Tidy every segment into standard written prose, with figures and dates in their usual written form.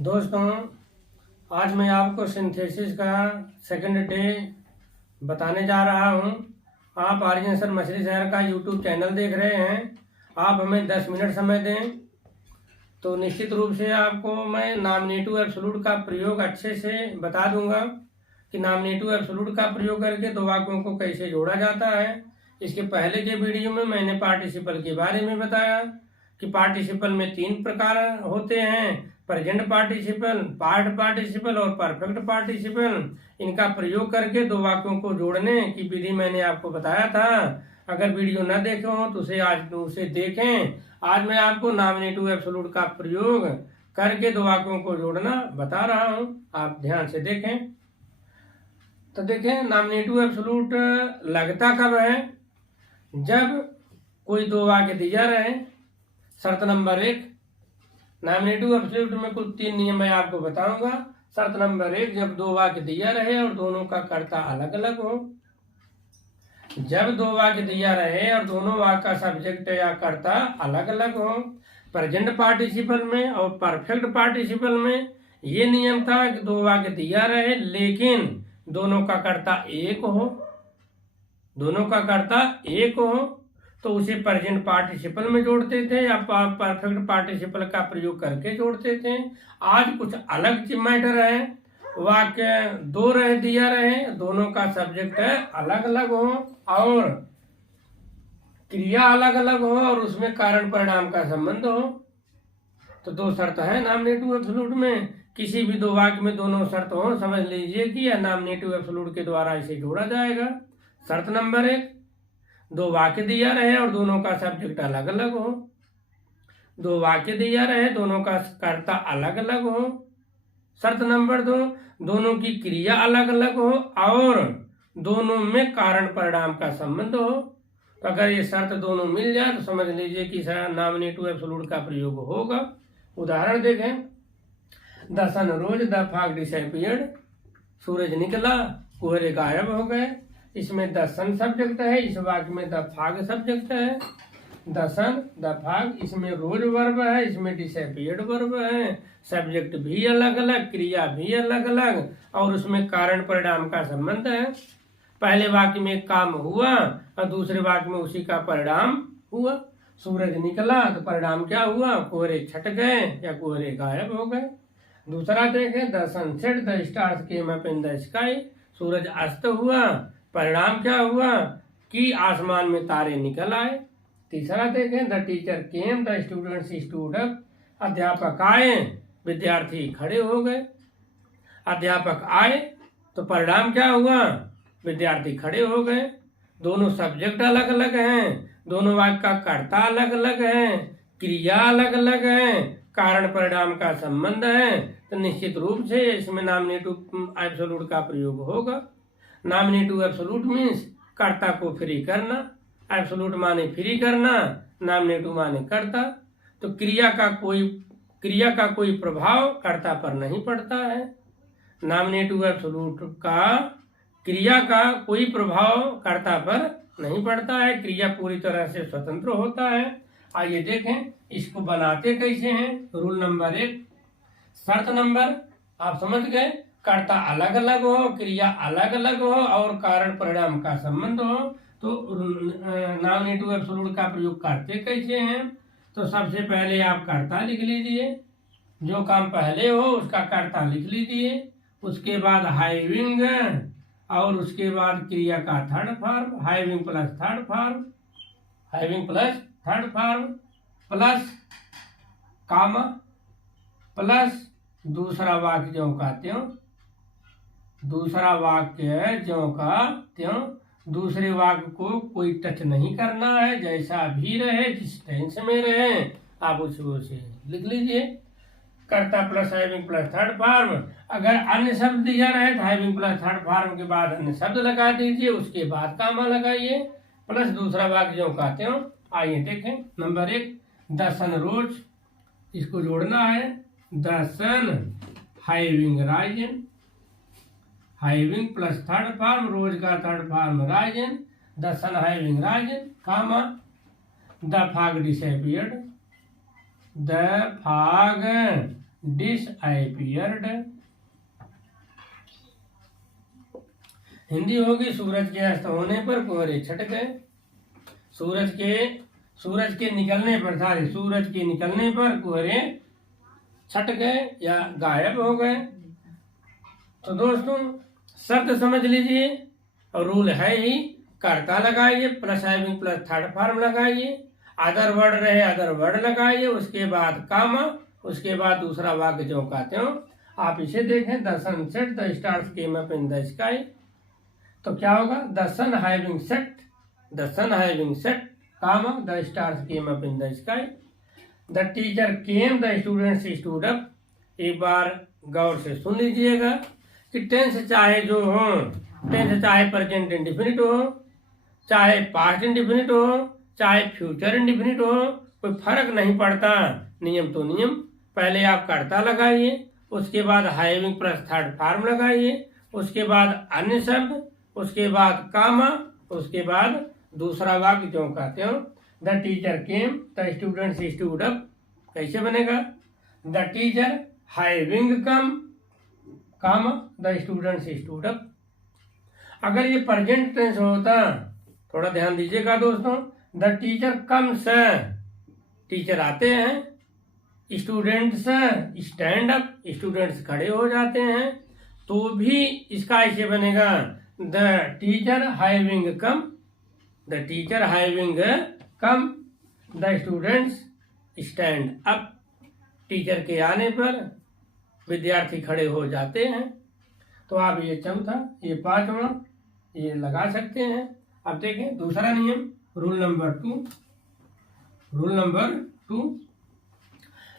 दोस्तों, आज मैं आपको सिंथेसिस का सेकंड डे बताने जा रहा हूं। आप आर्यन सर मछली शहर का यूट्यूब चैनल देख रहे हैं। आप हमें 10 मिनट समय दें तो निश्चित रूप से आपको मैं नॉमिनेटिव एब्सोल्यूट का प्रयोग अच्छे से बता दूंगा कि नॉमिनेटिव एब्सोल्यूट का प्रयोग करके दो वाक्यों को कैसे जोड़ा जाता है। इसके पहले के वीडियो में मैंने पार्टिसिपल के बारे में बताया कि पार्टिसिपल में 3 प्रकार होते हैं: प्रेजेंट पार्टिसिपल, पास्ट पार्टिसिपल और परफेक्ट पार्टिसिपल। इनका प्रयोग करके दो वाक्यों को जोड़ने की विधि मैंने आपको बताया था। अगर वीडियो न देखे हो तो उसे देखें। आज मैं आपको नॉमिनेटिव एब्सोल्यूट का प्रयोग करके दो वाक्यों को जोड़ना बता रहा हूं। आप ध्यान से देखें। तो देखें, नॉमिनेटिव एब्सोल्यूट लगता कब है? जब कोई दो वाक्य दिया रहे। शर्त नंबर 1, नॉमिनेटिव एब्सोल्यूट में कुल 3 नियम मैं आपको बताऊंगा। शर्त नंबर 1, जब दो वाक्य दिया रहे और दोनों का कर्ता अलग अलग हो। जब दो वाक्य दिया रहे और दोनों वाक्य का सब्जेक्ट या कर्ता अलग अलग हो। प्रेजेंट पार्टिसिपल में और परफेक्ट पार्टिसिपल में ये नियम था कि दो वाक्य दिया रहे लेकिन दोनों का कर्ता एक हो। दोनों का कर्ता एक हो तो उसे प्रेजेंट पार्टिसिपल में जोड़ते थे या परफेक्ट पार्टिसिपल का प्रयोग करके जोड़ते थे। आज कुछ अलग मैटर है। वाक्य दो दिया रहे, दोनों का सब्जेक्ट अलग अलग हो और क्रिया अलग अलग हो और उसमें कारण परिणाम का संबंध हो। तो 2 शर्त है नॉमिनेटिव एब्सोल्यूट में। किसी भी दो वाक्य में दोनों शर्त हो, समझ लीजिए कि यह नॉमिनेटिव एब्सोल्यूट के द्वारा इसे जोड़ा जाएगा। शर्त नंबर 1, दो वाक्य दिया रहे और दोनों का सब्जेक्ट अलग अलग हो। दो वाक्य दिया रहे, दोनों का कर्ता अलग अलग हो। शर्त नंबर 2, दोनों की क्रिया अलग अलग हो और दोनों में कारण परिणाम का संबंध हो। तो अगर ये शर्त दोनों मिल जाए तो समझ लीजिए कि नॉमिनेटिव एब्सोल्यूट का प्रयोग होगा। उदाहरण देखें, the sun rose, the fog disappeared. सूरज निकला, कोहरे गायब हो गए। इसमें द सन सब्जेक्ट है, इस वाक्य में द फॉग सब्जेक्ट है। द सन, द फॉग, इसमें रोज वर्ब है, इसमें डिसअपीयर्ड वर्ब है। सब्जेक्ट भी अलग अलग, क्रिया भी अलग अलग और उसमें कारण परिणाम का संबंध है। पहले वाक्य में काम हुआ और दूसरे वाक्य में उसी का परिणाम हुआ। सूरज निकला तो परिणाम क्या हुआ? कोहरे छट गए या कोहरे गायब हो गए। दूसरा देखें, the sunset, the stars came up in the sky. सूरज अस्त हुआ, परिणाम क्या हुआ कि आसमान में तारे निकल आए। तीसरा देखें, the teacher came, the students stood up. अध्यापक आए, विद्यार्थी खड़े हो गए। अध्यापक आए तो परिणाम क्या हुआ? विद्यार्थी खड़े हो गए। दोनों सब्जेक्ट अलग अलग हैं, दोनों वाक्य का कर्ता अलग अलग है, क्रिया अलग अलग है, कारण परिणाम का संबंध है। तो निश्चित रूप से इसमें नॉमिनेटिव एब्सोल्यूट का प्रयोग होगा। नॉमिनेटिव एब्सोल्यूट मीन्स कर्ता को फ्री करना। एब्सोल्यूट माने फ्री करना, नॉमिनेटिव माने कर्ता। तो क्रिया का कोई प्रभाव कर्ता पर नहीं पड़ता है। नॉमिनेटिव एब्सोल्यूट का क्रिया का कोई प्रभाव कर्ता पर नहीं पड़ता है। क्रिया पूरी तरह से स्वतंत्र होता है। आइए देखें इसको बनाते कैसे हैं। रूल नंबर 1, शर्त नंबर, आप समझ गए, कर्ता अलग अलग हो, क्रिया अलग अलग हो और कारण परिणाम का संबंध हो। तो नॉमिनेटिव एब्सोल्यूट का प्रयोग करते कैसे हैं? तो सबसे पहले आप कर्ता लिख लीजिए, जो काम पहले हो उसका कर्ता लिख लीजिए। उसके बाद हैविंग और उसके बाद क्रिया का third form, having plus third form, having plus third form plus comma plus दूसरा वाक्य ज्यों का त्यों। दूसरा वाक्य ज्यों का त्यों। दूसरे वाक्य को कोई टच नहीं करना है, जैसा भी रहे, जिस टेंस में रहे आप उसे लिख लीजिए। कर्ता plus having plus third form. अगर अन्य शब्द दिया रहे तो हैविंग प्लस थर्ड फॉर्म के बाद अन्य शब्द लगा दीजिए, उसके बाद कामा लगाइए प्लस दूसरा वाक्य जो कहते हो। आइए देखें। नंबर 1, द सन रोज, इसको जोड़ना है। The sun having risen, having plus third form, rose का third form risen. The sun having risen, comma the fog disappeared, the fog disappeared. Hindi होगी सूरज के अस्त होने पर कोहरे छट गए। सूरज के निकलने पर कोहरे छट गए या गायब हो गए। तो दोस्तों शब्द समझ लीजिए और रूल है ही, कर्ता लगाइए plus having plus third form लगाइए, अदर वर्ड रहे अदर वर्ड लगाइए, उसके बाद कामा, उसके बाद दूसरा वाक्य जो कहते हो। आप इसे देखें, the sunset the stars came up in the sky. तो क्या होगा, the sun having set comma the stars came up in the sky. The teacher came the students stood up. एक बार गौर से सुन लीजिएगा कि टेंस चाहे जो हो, टेंस चाहे प्रेजेंट इंडेफिनिट हो, चाहे पास्ट इंडेफिनिट हो, चाहे फ्यूचर इंडेफिनिट हो, कोई फर्क नहीं पड़ता। नियम तो नियम, पहले आप कर्ता लगाइए, उसके बाद हैविंग प्लस थर्ड फॉर्म लगाइए, उसके बाद अन्य शब्द, उसके बाद कामा, उसके बाद दूसरा वाक्य जो कहते हो। The teacher came the students stood up. कैसे बनेगा, the teacher having come comma the students stood up. अगर ये प्रेजेंट टेंस होता, थोड़ा ध्यान दीजिएगा दोस्तों, द टीचर कम्स, टीचर आते हैं, स्टूडेंट्स स्टैंड अप, स्टूडेंट्स खड़े हो जाते हैं, तो भी इसका ऐसे बनेगा, the teacher having come, the teacher having come the students stand up. Teacher के आने पर विद्यार्थी खड़े हो जाते हैं। तो आप ये चौथा, ये पांचवा ये लगा सकते हैं। अब देखें दूसरा नियम, रूल नंबर टू,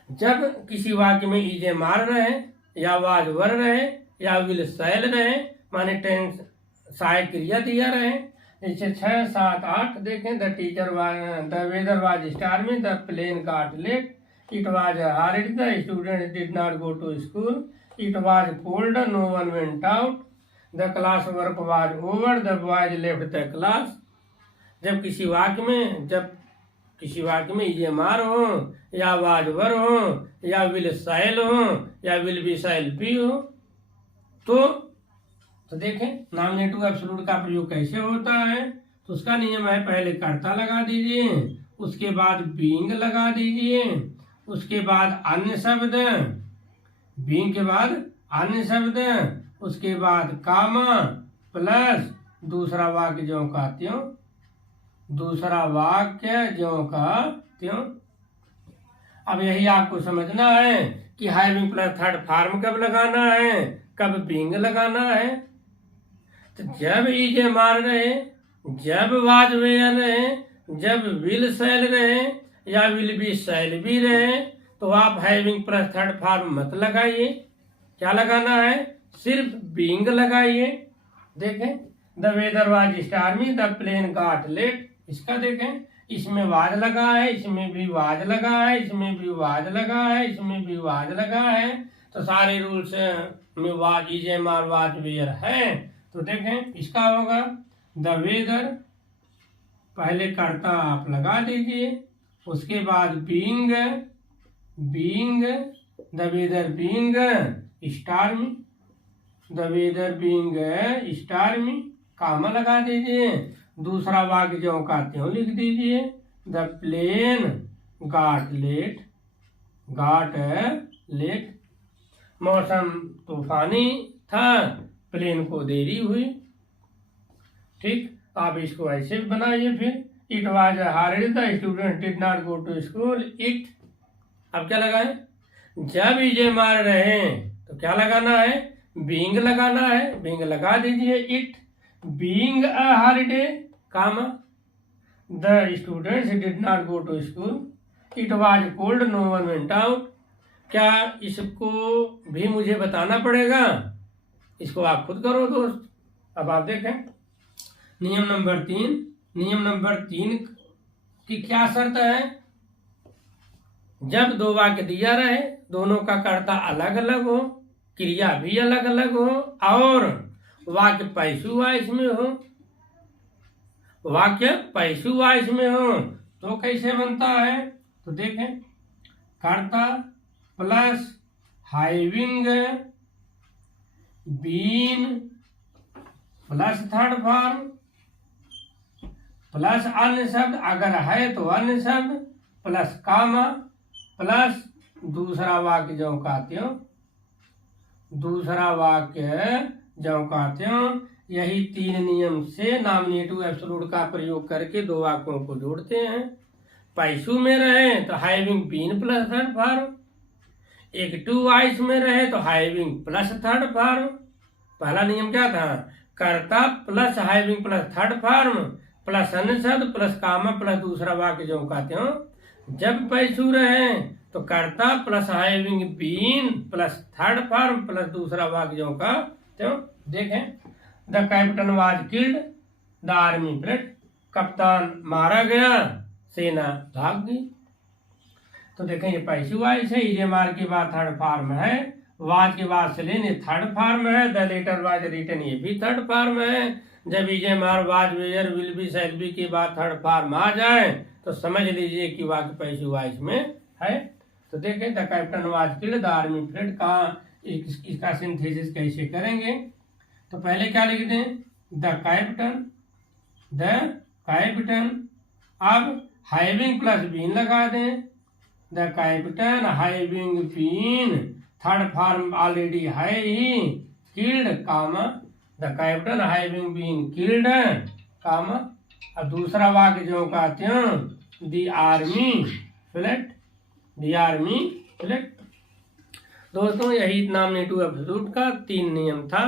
जब किसी वाक्य में ईजे मार रहे या वाज वर रहे या विल शैल रहे, माने टेंस सहायक क्रिया दिया रहे, जैसे 6, 7, 8 देखें, the weather was stormy, the plane got late, it was horrid, the students did not go to school, it was cold, no one went out, the class work was over, the boys left the class. जब किसी वाक्य में ये मार हो या was वर हो या विल शैल हो या विल बी शैल बी हो, तो देखें नॉमिनेटिव एब्सोल्यूट का प्रयोग कैसे होता है। तो उसका नियम है, पहले कर्ता लगा दीजिए, उसके बाद बीइंग लगा दीजिए, उसके बाद अन्य शब्द, बीइंग के बाद अन्य शब्द, उसके बाद कामा प्लस दूसरा वाक्य ज्यों का त्यों, दूसरा वाक्य ज्यों का त्यों। अब यही आपको समझना है कि हैविंग प्लस थर्ड फॉर्म कब लगाना है, कब बीइंग लगाना है। तो जब ईजे मार रहे, जब वाज वेयर रहे, जब विल शैल रहे या विल बी शैल भी रहे, तो आप हैविंग प्लस थर्ड फॉर्म मत लगाइए। क्या लगाना है, सिर्फ बीइंग लगाइए। देखें, the weather was stormy, the plane got late. इसका देखें, इसमें वाज लगा है, इसमें भी वाज लगा है, इसमें भी वाज लगा है, इसमें भी वाज लगा है। तो सारे रूल्स में वाज ईजे मार वाज वेयर है। तो देखें इसका होगा, द वेदर, पहले कर्ता आप लगा दीजिए, उसके बाद being, the weather being stormy, the weather being stormy, comma लगा दीजिए, दूसरा वाक्य जो का त्यों लिख दीजिए, द प्लेन गॉट लेट, मौसम तूफानी था, प्लेन को देरी हुई। ठीक, आप इसको ऐसे बनाइए। फिर it was horrid, the student did not go to school, it. अब क्या लगाए, जब ईजे मार रहे हैं तो क्या लगाना है, बीइंग लगाना है, बीइंग लगा दीजिए, it being a holiday comma, the students did not go to school, it was cold, no one went out. क्या इसको भी मुझे बताना पड़ेगा, इसको आप खुद करो दोस्त। अब आप देखें नियम नंबर 3 की क्या शर्त है, जब दो वाक्य दिया रहे, दोनों का कर्ता अलग अलग हो, क्रिया भी अलग अलग हो और वाक्य पैसिव वॉइस में हो, तो कैसे बनता है। तो देखें, कर्ता plus having been plus third form plus अन्य शब्द, अगर है तो अन्य शब्द, प्लस कामा, प्लस दूसरा वाक्य जो कहते हो, दूसरा वाक्य जो कहते हो। यही 3 नियम से नॉमिनेटिव एब्सोल्यूट का प्रयोग करके 2 वाक्यों को जोड़ते हैं। पैसू में रहे तो having been plus third form, active voice में रहे तो हैविंग प्लस थर्ड फॉर्म। पहला नियम क्या था? कर्ता plus having plus third form plus अन्य शब्द प्लस कामा प्लस दूसरा वाक्य जो कहते हो। जब पैसू रहे तो कर्ता plus having been plus third form plus दूसरा वाक्य जो कहते हो। देखें, the captain was killed, the army fled, कप्तान मारा गया, सेना भाग गई। तो देखें ये पैसू वॉइस है, इजे मार के बाद थर्ड फॉर्म है, वाज के बाद से लेने थर्ड फॉर्म है, द लेटर वाज रिटन ये भी थर्ड फॉर्म है। जब is am was were will be shall be के बाद थर्ड फॉर्म आ जाए तो समझ लीजिए कि वाक्य पैसू वॉइस में है। तो देखें, the captain was killed, the army fled का इसका सिंथेसिस कैसे करेंगे। तो पहले क्या लिख दें? द कैप्टन, द कैप्टन, अब हैविंग प्लस बीन लगा दें, the captain having been, third form already है ही, killed comma, the captain having been killed comma. अब दूसरा वाक्य जो कहते हो, the army fled, the army fled. दोस्तों यही नॉमिनेटिव एब्सोल्यूट का 3 नियम था।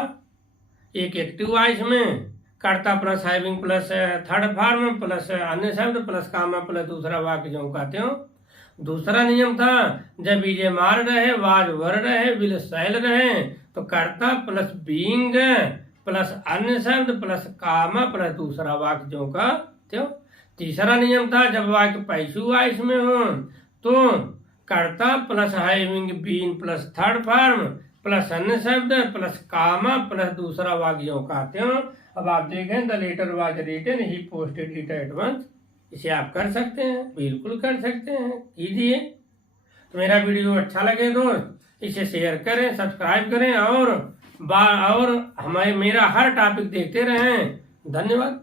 एक एक्टिव वॉइस में कर्ता plus having plus third form plus अन्य शब्द प्लस कामा प्लस दूसरा वाक्य जो कहते हो। दूसरा नियम था जब इजे मार रहे, वाज वर रहे, विल शैल रहे तो कर्ता प्लस बीइंग प्लस अन्य शब्द प्लस कामा प्लस दूसरा वाक्य जो कहते हो। तीसरा नियम था जब वाक्य पैसू वॉइस में हो तो कर्ता plus having been plus third form plus अन्य शब्द प्लस कामा प्लस दूसरा वाक्य जो कहते हो। अब आप देखें, the letter was written, he posted it at once. इसे आप कर सकते हैं, बिल्कुल कर सकते हैं, कीजिए। तो मेरा वीडियो अच्छा लगे दोस्त इसे शेयर करें, सब्सक्राइब करें और मेरा हर टॉपिक देखते रहें। धन्यवाद।